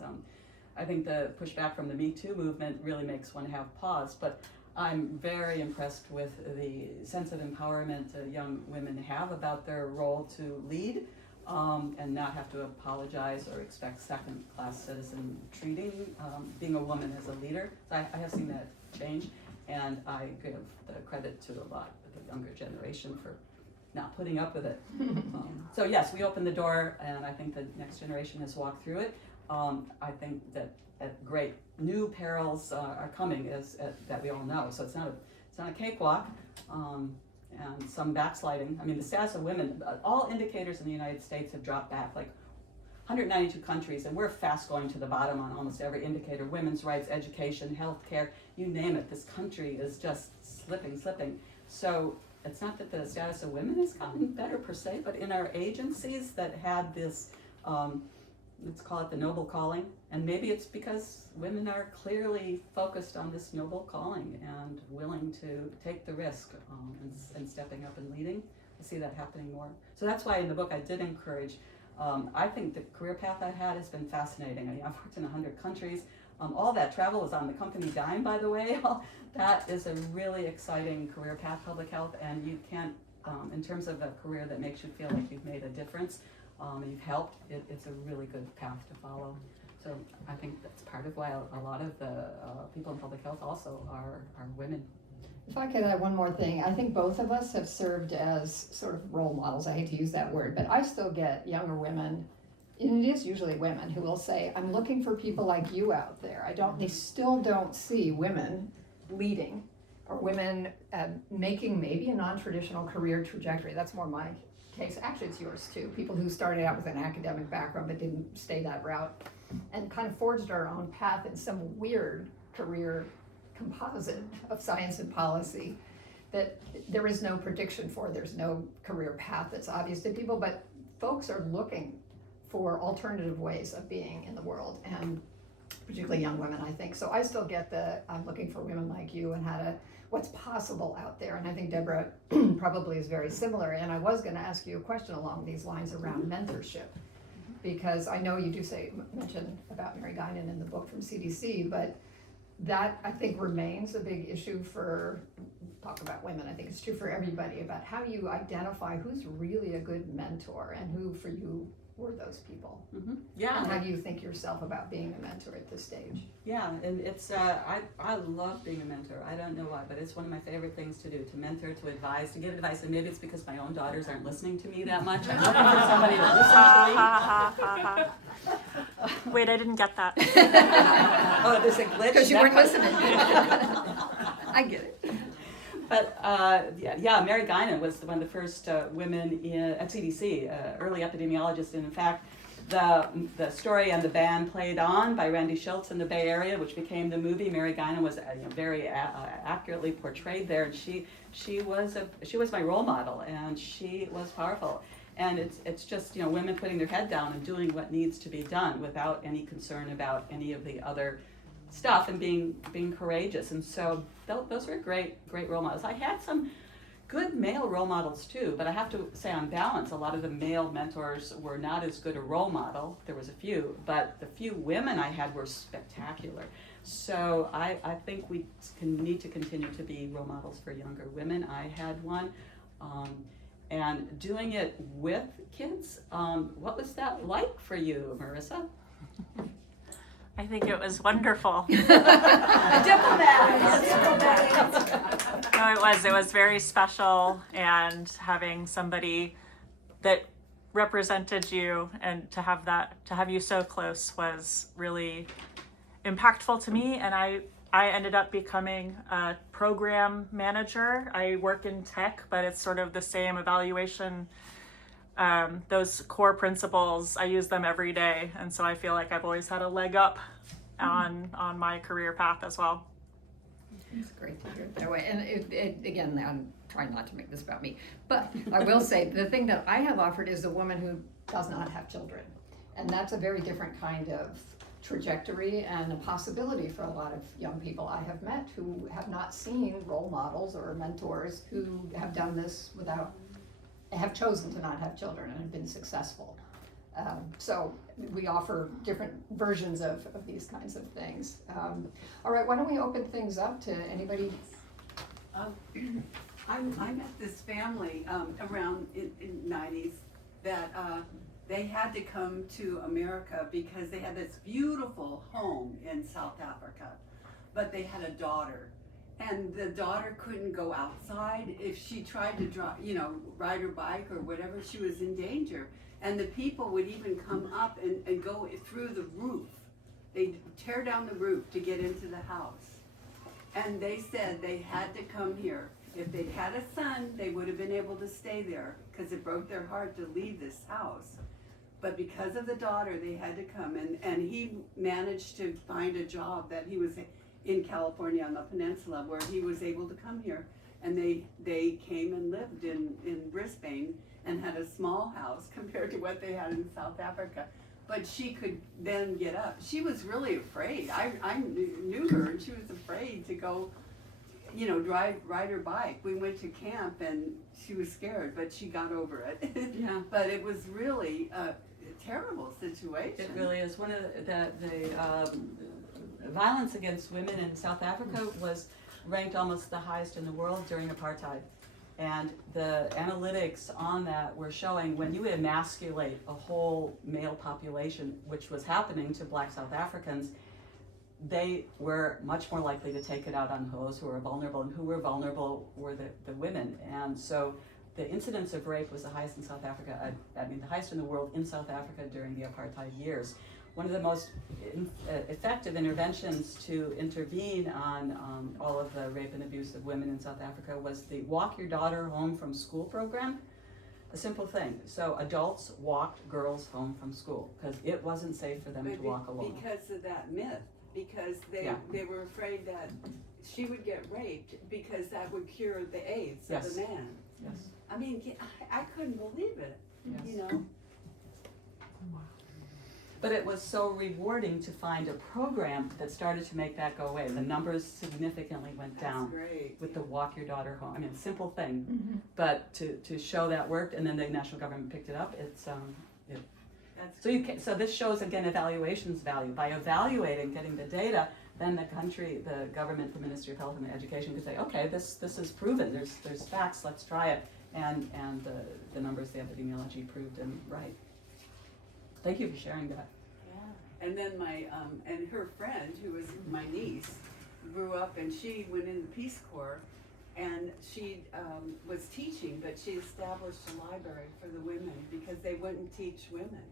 I think the pushback from the Me Too movement really makes one have pause, but I'm very impressed with the sense of empowerment young women have about their role to lead and not have to apologize or expect second-class citizen treating, being a woman as a leader. So I have seen that change, and I give the credit to a lot of the younger generation for not putting up with it. So yes, we opened the door, and I think the next generation has walked through it. I think that great new perils are coming, that we all know. So it's not a cakewalk, and some backsliding. I mean, the status of women, all indicators in the United States have dropped back, like 192 countries, and we're fast going to the bottom on almost every indicator. Women's rights, education, healthcare, you name it. This country is just slipping. So it's not that the status of women has gotten better per se, but in our agencies that had this, let's call it the noble calling, and maybe it's because women are clearly focused on this noble calling and willing to take the risk and stepping up and leading. I see that happening more. So that's why in the book I did encourage, I think the career path I had has been fascinating. I mean, I've worked in 100 countries. All that travel is on the company dime, by the way. That is a really exciting career path, public health, and you can't, in terms of a career that makes you feel like you've made a difference, and you've helped, it's a really good path to follow. So I think that's part of why a lot of the people in public health also are women. If I could add one more thing, I think both of us have served as sort of role models. I hate to use that word, but I still get younger women, and it is usually women, who will say, I'm looking for people like you out there. They still don't see women leading or women making maybe a non-traditional career trajectory. That's more my case. Actually, it's yours too. People who started out with an academic background but didn't stay that route and kind of forged our own path in some weird career composite of science and policy that there is no prediction for. There's no career path that's obvious to people, but folks are looking for alternative ways of being in the world, and particularly young women, I think. So I still get I'm looking for women like you and what's possible out there. And I think Deborah probably is very similar. And I was going to ask you a question along these lines around mentorship, because I know you do mention about Mary Guinan in the book from CDC, but that I think remains a big issue talk about women. I think it's true for everybody about how you identify who's really a good mentor and who for you were those people. Mm-hmm. Yeah. And how do you think yourself about being a mentor at this stage? Yeah, and it's I love being a mentor. I don't know why, but it's one of my favorite things to do, to mentor, to advise, to give advice. And maybe it's because my own daughters aren't listening to me that much. I'm looking for somebody to listen to me. Wait, I didn't get that. Oh, there's a glitch. Because you weren't listening. I get it. But Mary Guinan was one of the first women at CDC, early epidemiologist. And in fact, the story and the band Played On by Randy Schultz in the Bay Area, which became the movie. Mary Guinan was very accurately portrayed there, and she was my role model, and she was powerful. And it's just women putting their head down and doing what needs to be done without any concern about any of the other stuff, and being courageous. And so those were great role models. I had some good male role models too, but I have to say on balance, a lot of the male mentors were not as good a role model. There was a few, but the few women I had were spectacular. So I think we need to continue to be role models for younger women. I had one, and doing it with kids, what was that like for you, Marissa? I think it was wonderful. No, it was very special, and having somebody that represented you and to have you so close was really impactful to me. And I ended up becoming a program manager. I work in tech, but it's sort of the same evaluation. Those core principles, I use them every day, and so I feel like I've always had a leg up on my career path as well. It's great to hear it that way. And again, I'm trying not to make this about me, but I will say the thing that I have offered is a woman who does not have children, and that's a very different kind of trajectory and a possibility for a lot of young people I have met who have not seen role models or mentors who have done this have chosen to not have children and have been successful. So we offer different versions of these kinds of things. All right, why don't we open things up to anybody? I met this family around in 90s that they had to come to America because they had this beautiful home in South Africa, but they had a daughter. And the daughter couldn't go outside. If she tried to ride her bike or whatever, she was in danger. And the people would even come up and go through the roof. They'd tear down the roof to get into the house. And they said they had to come here. If they'd had a son, they would have been able to stay there because it broke their heart to leave this house. But because of the daughter, they had to come. And he managed to find a job that he was in California on the peninsula where he was able to come here, and they came and lived in Brisbane and had a small house compared to what they had in South Africa. But she could then get up. She was really afraid. I knew her, and she was afraid to go, ride her bike. We went to camp and she was scared, but she got over it. Yeah. But it was really a terrible situation. It really is. One of violence against women in South Africa was ranked almost the highest in the world during apartheid. And the analytics on that were showing when you emasculate a whole male population, which was happening to Black South Africans, they were much more likely to take it out on those who were vulnerable, and who were vulnerable were the women. And so the incidence of rape was the highest in South Africa, I mean the highest in the world in South Africa during the apartheid years. One of the most effective interventions to intervene on all of the rape and abuse of women in South Africa was the Walk Your Daughter Home from School program. A simple thing. So adults walked girls home from school because it wasn't safe for them to walk alone. Because of that myth, because they were afraid that she would get raped because that would cure the AIDS of the man. Yes. I mean, I couldn't believe it, you know. But it was so rewarding to find a program that started to make that go away. The numbers significantly went down Great. with the Walk Your Daughter Home. I mean, simple thing, but to show that worked, and then the national government picked it up. It's so this shows again evaluation's value. By evaluating, getting the data, then the country, the government, the Ministry of Health and Education could say, okay, this is proven. There's facts. Let's try it. And the numbers, the epidemiology proved them right. Thank you for sharing that. Yeah. And then my and her friend, who was my niece, grew up and she went in the Peace Corps, and she was teaching, but she established a library for the women because they wouldn't teach women.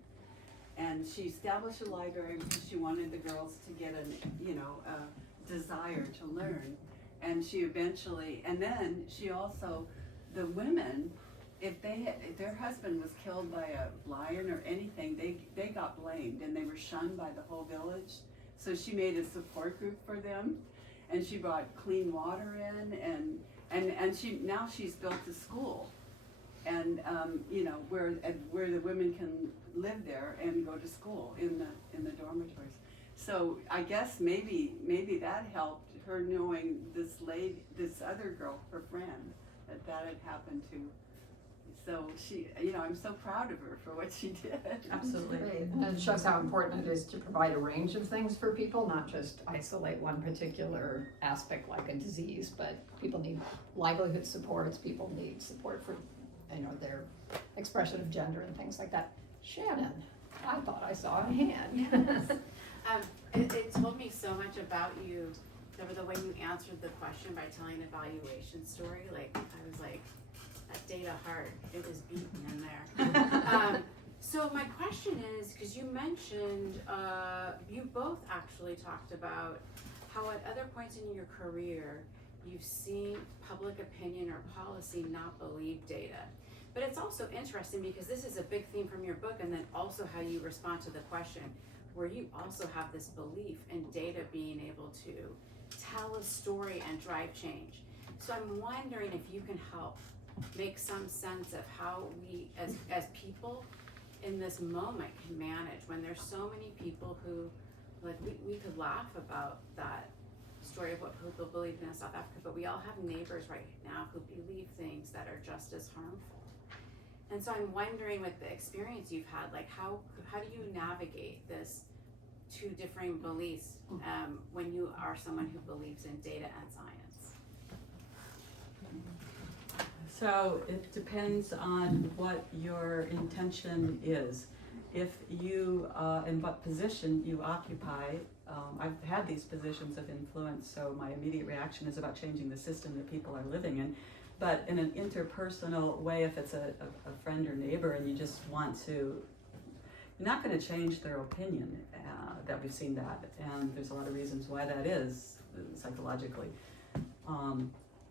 And she established a library because she wanted the girls to get a desire to learn. And she eventually, and then she also, the women, if their husband was killed by a lion or anything, they got blamed and they were shunned by the whole village. So she made a support group for them, and she brought clean water in, and she's built a school, and where the women can live there and go to school in the dormitories. So I guess maybe that helped her knowing this other girl, her friend, that had happened to. So she, I'm so proud of her for what she did. Absolutely. Great. And it shows how important it is to provide a range of things for people, not just isolate one particular aspect like a disease, but people need livelihood supports, people need support for, their expression of gender and things like that. Shannon, I thought I saw a hand. Yes. It told me so much about you, the way you answered the question by telling an evaluation story. Like, I was like, that data heart, it was beaten in there. So my question is, because you mentioned, you both actually talked about how at other points in your career, you've seen public opinion or policy not believe data. But it's also interesting because this is a big theme from your book, and then also how you respond to the question, where you also have this belief in data being able to tell a story and drive change. So I'm wondering if you can help make some sense of how we as people in this moment can manage when there's so many people who, like, we could laugh about that story of what people believe in South Africa, but we all have neighbors right now who believe things that are just as harmful. And so I'm wondering, with the experience you've had, like, how do you navigate this two differing beliefs when you are someone who believes in data and science? So it depends on what your intention is. If you, and what position you occupy, I've had these positions of influence, so my immediate reaction is about changing the system that people are living in. But in an interpersonal way, if it's a friend or neighbor and you just want to, you're not going to change their opinion, that we've seen that. And there's a lot of reasons why that is psychologically.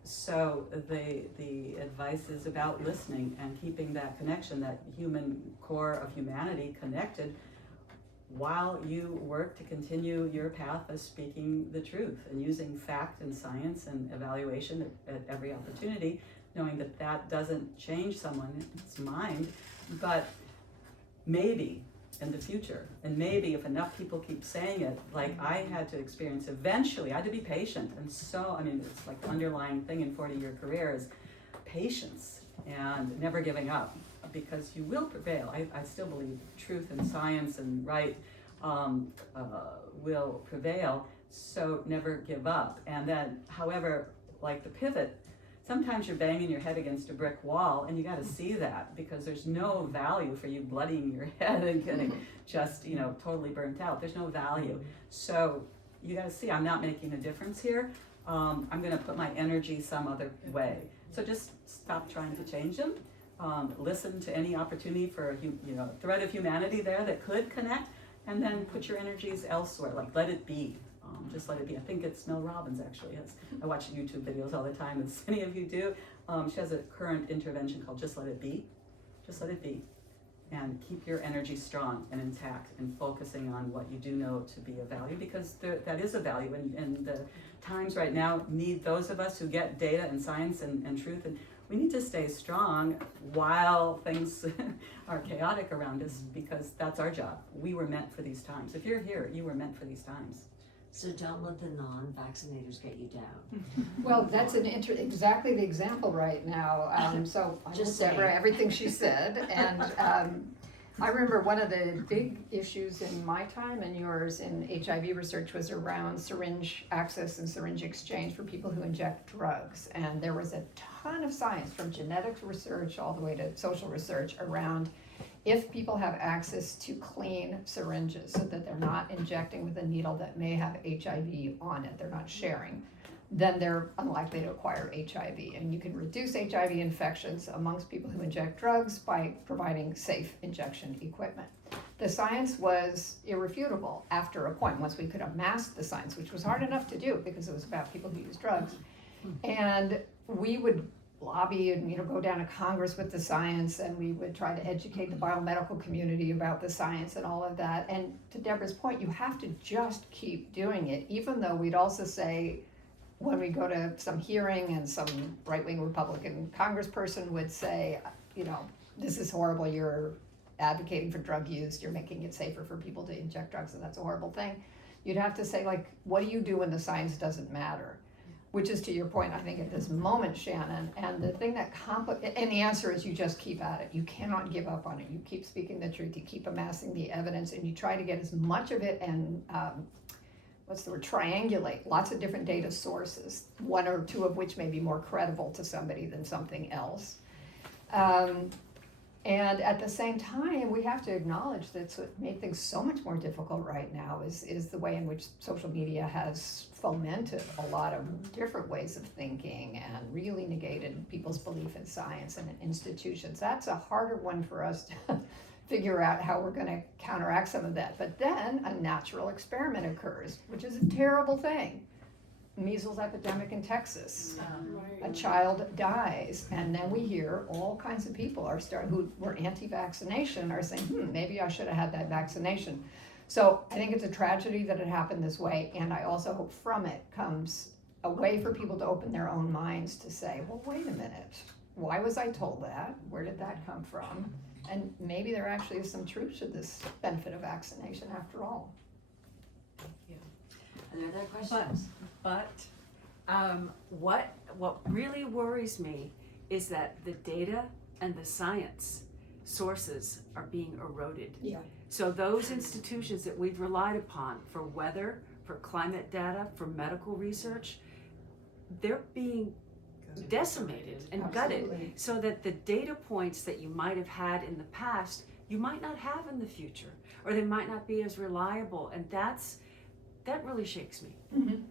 So the advice is about listening and keeping that connection, that human core of humanity connected, while you work to continue your path of speaking the truth and using fact and science and evaluation at every opportunity, knowing that that doesn't change someone's mind, but maybe in the future, and maybe if enough people keep saying it, like I had to experience eventually, I had to be patient. And so, I mean, it's like the underlying thing in 40-year career is patience and never giving up, because you will prevail. I still believe truth and science and right will prevail, So never give up. And then, however, like the pivot, sometimes you're banging your head against a brick wall, and you got to see that, because there's no value for you bloodying your head and getting just, totally burnt out. There's no value. So you got to see, I'm not making a difference here. I'm going to put my energy some other way. So just stop trying to change them. Listen to any opportunity for a thread of humanity there that could connect, and then put your energies elsewhere. Like, let it be. Just let it be. I think it's Mel Robbins, actually. I watch YouTube videos all the time, as many of you do. She has a current intervention called Just Let It Be. Just let it be. And keep your energy strong and intact, and focusing on what you do know to be of value, because that is a value. And the times right now need those of us who get data and science and truth. And we need to stay strong while things are chaotic around us, because that's our job. We were meant for these times. If you're here, you were meant for these times. So don't let the non-vaccinators get you down. Well, that's exactly the example right now. So I Just with Deborah, saying. everything she said, and I remember one of the big issues in my time and yours in HIV research was around syringe access and syringe exchange for people who inject drugs, and there was a ton of science, from genetics research all the way to social research, around if people have access to clean syringes so that they're not injecting with a needle that may have HIV on it, they're not sharing, then they're unlikely to acquire HIV. And you can reduce HIV infections amongst people who inject drugs by providing safe injection equipment. The science was irrefutable after a point, once we could amass the science, which was hard enough to do because it was about people who use drugs. And we would lobby and go down to Congress with the science, and we would try to educate the biomedical community about the science and all of that. And to Deborah's point, you have to just keep doing it, even though we'd also say, when we go to some hearing and some right-wing Republican congressperson would say, this is horrible, you're advocating for drug use, you're making it safer for people to inject drugs, and that's a horrible thing. You'd have to say, like, what do you do when the science doesn't matter? Which is, to your point, I think, at this moment, Shannon, and the thing that and the answer is you just keep at it. You cannot give up on it. You keep speaking the truth, you keep amassing the evidence, and you try to get as much of it and triangulate lots of different data sources, one or two of which may be more credible to somebody than something else. And at the same time, we have to acknowledge that what made things so much more difficult right now is the way in which social media has fomented a lot of different ways of thinking and really negated people's belief in science and in institutions. That's a harder one for us to figure out how we're going to counteract some of that. But then a natural experiment occurs, which is a terrible thing. Measles epidemic in Texas. A child dies, and then we hear all kinds of people who were anti-vaccination are saying, maybe I should have had that vaccination. So I think it's a tragedy that it happened this way, and I also hope from it comes a way for people to open their own minds to say, well, wait a minute, why was I told that? Where did that come from? And maybe there actually is some truth to this benefit of vaccination after all. Are there other questions? But what really worries me is that the data and the science sources are being eroded. Yeah. So those institutions that we've relied upon for weather, for climate data, for medical research, they're being decimated and gutted, Absolutely. so that the data points that you might have had in the past, you might not have in the future, or they might not be as reliable, and that really shakes me. Mm-hmm.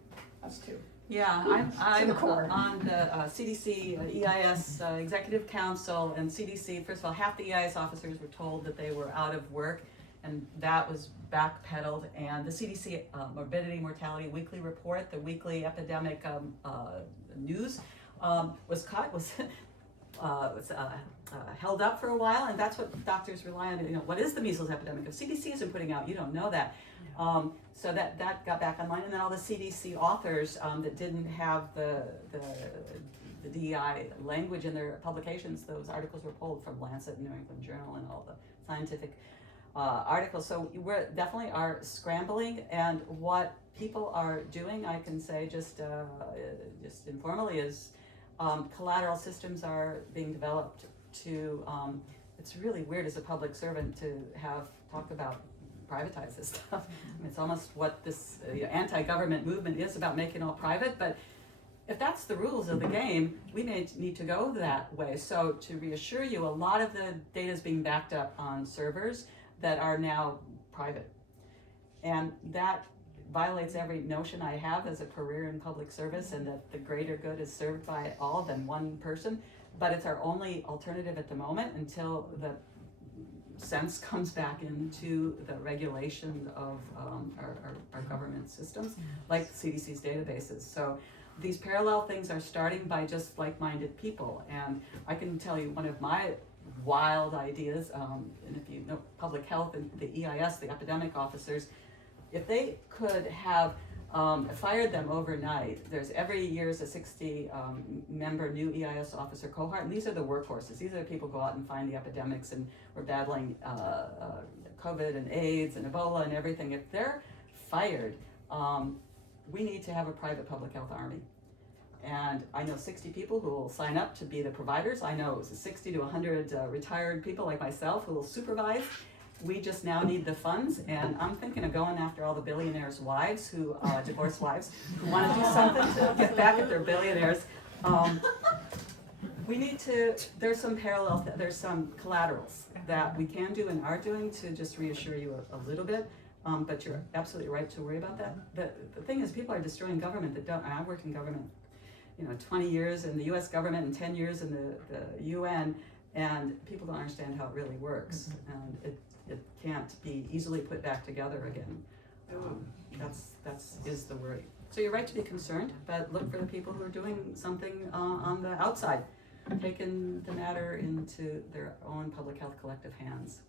Us too. Yeah, I'm the core. on the CDC, EIS Executive Council, and CDC. First of all, half the EIS officers were told that they were out of work, and that was backpedaled. And the CDC Morbidity Mortality Weekly Report, the weekly epidemic news, was held up for a while, and that's what doctors rely on. What is the measles epidemic? If CDC isn't putting out, you don't know that. So that got back online, and then all the CDC authors that didn't have the DEI language in their publications, those articles were pulled from Lancet and New England Journal and all the scientific articles. So we definitely are scrambling, and what people are doing, I can say just informally, is collateral systems are being developed to, it's really weird as a public servant to have talk about privatize this stuff. It's almost what this anti-government movement is about, making it all private, but if that's the rules of the game, we may need to go that way. So to reassure you, a lot of the data is being backed up on servers that are now private. And that violates every notion I have as a career in public service, and that the greater good is served by all than one person. But it's our only alternative at the moment until the sense comes back into the regulation of our government systems, like CDC's databases. So these parallel things are starting by just like-minded people. And I can tell you one of my wild ideas, and if you know public health and the EIS, the epidemic officers, if they could have fired them overnight, there's every year is a 60 member new EIS officer cohort, and these are the workhorses. These are the people who go out and find the epidemics, and we're battling COVID and AIDS and Ebola and everything. If they're fired, we need to have a private public health army. And I know 60 people who will sign up to be the providers. I know 60 to 100 retired people like myself who will supervise. We just now need the funds, and I'm thinking of going after all the billionaires' wives who, divorced wives, who want to do something to get back at their billionaires. We need to, there's some parallel, there's some collaterals that we can do and are doing to just reassure you a little bit. But you're absolutely right to worry about that. The thing is, people are destroying government that don't, and I've worked in government, 20 years in the US government and 10 years in the UN, and people don't understand how it really works. And it can't be easily put back together again. That's the worry. So you're right to be concerned, but look for the people who are doing something on the outside, taking the matter into their own public health collective hands.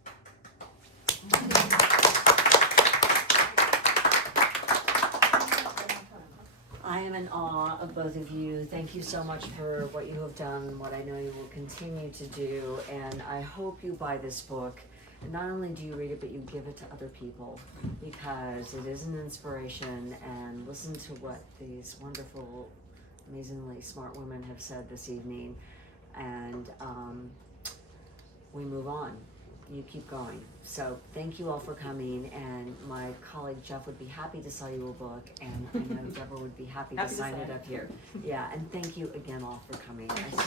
I am in awe of both of you. Thank you so much for what you have done, what I know you will continue to do, and I hope you buy this book. And not only do you read it, but you give it to other people, because it is an inspiration. And listen to what these wonderful, amazingly smart women have said this evening, and we move on. You keep going. So thank you all for coming, and my colleague Jeff would be happy to sell you a book, and I know Deborah would be happy to sign it up here. Yeah, and thank you again all for coming. I